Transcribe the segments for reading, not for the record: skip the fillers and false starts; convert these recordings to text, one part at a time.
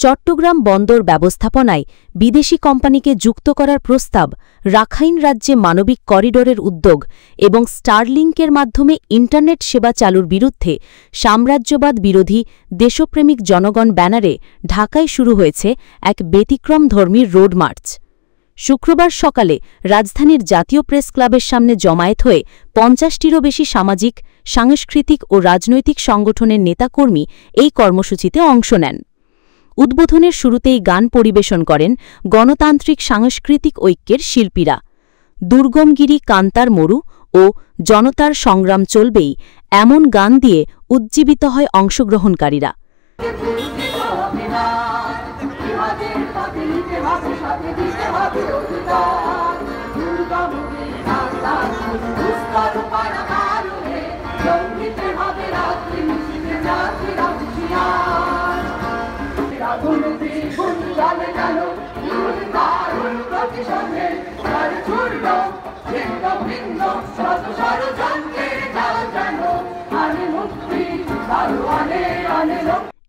চট্টগ্রাম বন্দর ব্যবস্থাপনায় বিদেশি কোম্পানিকে যুক্ত করার প্রস্তাব, রাখাইন রাজ্যে মানবিক করিডোরের উদ্যোগ এবং স্টারলিংকের মাধ্যমে ইন্টারনেট সেবা চালুর বিরুদ্ধে সাম্রাজ্যবাদ বিরোধী দেশপ্রেমিক জনগণ ব্যানারে ঢাকায় শুরু হয়েছে এক ব্যতিক্রমধর্মী রোড মার্চ। শুক্রবার সকালে রাজধানীর জাতীয় প্রেস ক্লাবের সামনে জমায়েত হয়ে ৫০টিরও বেশি সামাজিক, সাংস্কৃতিক ও রাজনৈতিক সংগঠনের নেতাকর্মী এই কর্মসূচিতে অংশ নেন। উদ্বোধনের শুরুতেই গান পরিবেশন করেন গণতান্ত্রিক সাংস্কৃতিক ঐক্যের শিল্পীরা। দুর্গমগিরি কান্তার মরু ও জনতার সংগ্রাম চলবেই এমন গান দিয়ে উজ্জীবিত হয় অংশগ্রহণকারীরা।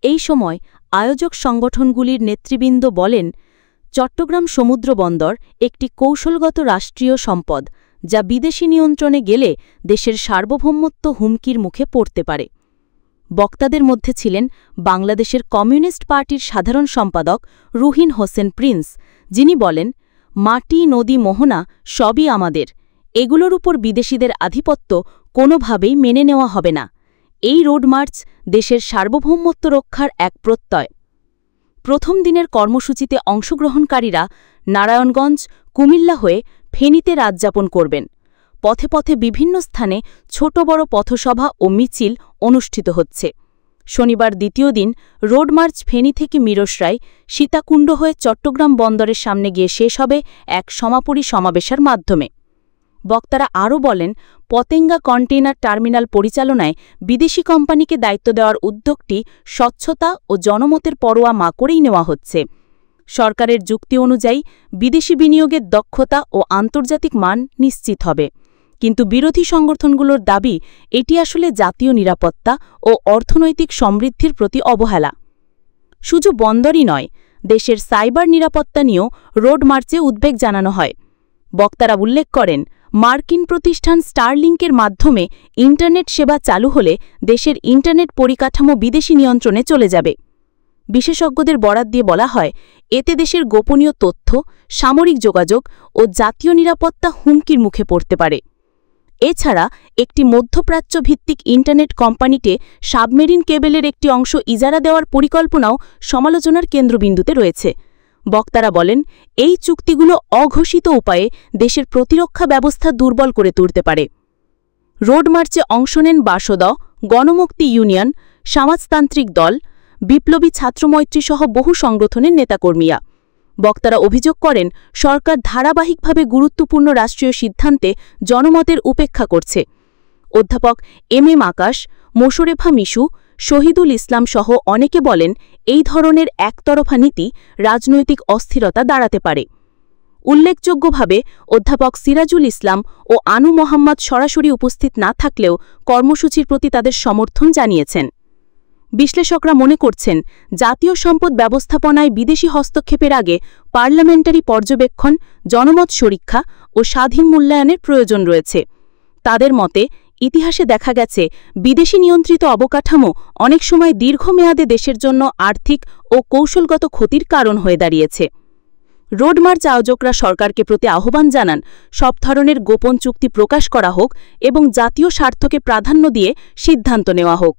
এই সময় আয়োজক সংগঠনগুলির নেতৃবৃন্দ বলেন, চট্টগ্রাম সমুদ্র বন্দর একটি কৌশলগত রাষ্ট্রীয় সম্পদ, যা বিদেশি নিয়ন্ত্রণে গেলে দেশের সার্বভৌমত্ব হুমকির মুখে পড়তে পারে। বক্তাদের মধ্যে ছিলেন বাংলাদেশের কমিউনিস্ট পার্টির সাধারণ সম্পাদক রুহিন হোসেন প্রিন্স, যিনি বলেন, মাটি, নদী, মোহনা সবই আমাদের, এগুলোর উপর বিদেশিদের আধিপত্য কোনোভাবেই মেনে নেওয়া হবে না। এই রোড মার্চ দেশের সার্বভৌমত্ব রক্ষার এক প্রত্যয়। প্রথম দিনের কর্মসূচিতে অংশগ্রহণকারীরা নারায়ণগঞ্জ, কুমিল্লা হয়ে ফেনীতে রাত যাপন করবেন। পথে পথে বিভিন্ন স্থানে ছোট বড় পথসভা ও মিছিল অনুষ্ঠিত হচ্ছে। শনিবার দ্বিতীয় দিন রোড মার্চ ফেনী থেকে মিরসরাই, সীতাকুণ্ড হয়ে চট্টগ্রাম বন্দরের সামনে গিয়ে শেষ হবে এক সমাপনী সমাবেশের মাধ্যমে। বক্তারা আরও বলেন, পতেঙ্গা কন্টেইনার টার্মিনাল পরিচালনায় বিদেশি কোম্পানিকে দায়িত্ব দেওয়ার উদ্যোগটি স্বচ্ছতা ও জনমতের পরোয়া না করেই নেওয়া হচ্ছে। সরকারের যুক্তি অনুযায়ী বিদেশি বিনিয়োগের দক্ষতা ও আন্তর্জাতিক মান নিশ্চিত হবে, কিন্তু বিরোধী সংগঠনগুলোর দাবি এটি আসলে জাতীয় নিরাপত্তা ও অর্থনৈতিক সমৃদ্ধির প্রতি অবহেলা। শুধু বন্দরই নয়, দেশের সাইবার নিরাপত্তা নিয়েও রোড মার্চে উদ্বেগ জানানো হয়। বক্তারা উল্লেখ করেন, মার্কিন প্রতিষ্ঠান স্টারলিংকের মাধ্যমে ইন্টারনেট সেবা চালু হলে দেশের ইন্টারনেট পরিকাঠামো বিদেশি নিয়ন্ত্রণে চলে যাবে। বিশেষজ্ঞদের বরাত দিয়ে বলা হয়, এতে দেশের গোপনীয় তথ্য, সামরিক যোগাযোগ ও জাতীয় নিরাপত্তা হুমকির মুখে পড়তে পারে। এছাড়া একটি মধ্যপ্রাচ্য ভিত্তিক ইন্টারনেট কোম্পানিতে সাবমেরিন কেবেলের একটি অংশ ইজারা দেওয়ার পরিকল্পনাও সমালোচনার কেন্দ্রবিন্দুতে রয়েছে। বক্তারা বলেন, এই চুক্তিগুলো অঘোষিত উপায়ে দেশের প্রতিরক্ষা ব্যবস্থা দুর্বল করে তুলতে পারে। রোড মার্চে অংশ নেন বাসদ, গণমুক্তি ইউনিয়ন, সমাজতান্ত্রিক দল, বিপ্লবী ছাত্রমৈত্রী সহ বহু সংগঠনের নেতাকর্মীরা। বক্তারা অভিযোগ করেন, সরকার ধারাবাহিকভাবে গুরুত্বপূর্ণ রাষ্ট্রীয় সিদ্ধান্তে জনমতের উপেক্ষা করছে। অধ্যাপক এম আকাশ, মোশরেফা মিশু, শহীদুল ইসলাম সহ অনেকে বলেন, এই ধরনের একতরফা নীতি রাজনৈতিক অস্থিরতা দাঁড়াতে পারে। উল্লেখযোগ্যভাবে অধ্যাপক সিরাজুল ইসলাম ও আনু মোহাম্মদ সরাসরি উপস্থিত না থাকলেও কর্মসূচির প্রতি তাদের সমর্থন জানিয়েছেন। বিশ্লেষকরা মনে করছেন, জাতীয় সম্পদ ব্যবস্থাপনায় বিদেশি হস্তক্ষেপের আগে পার্লামেন্টারি পর্যবেক্ষণ, জনমত পরীক্ষা ও স্বাধীন মূল্যায়নের প্রয়োজন রয়েছে। তাদের মতে, ইতিহাসে দেখা গেছে বিদেশি নিয়ন্ত্রিত অবকাঠামো অনেক সময় দীর্ঘমেয়াদে দেশের জন্য আর্থিক ও কৌশলগত ক্ষতির কারণ হয়ে দাঁড়িয়েছে। রোড মার্চ আয়োজকরা সরকারকে প্রতি আহ্বান জানান, সব ধরনের গোপন চুক্তি প্রকাশ করা হোক এবং জাতীয় স্বার্থকে প্রাধান্য দিয়ে সিদ্ধান্ত নেওয়া হোক।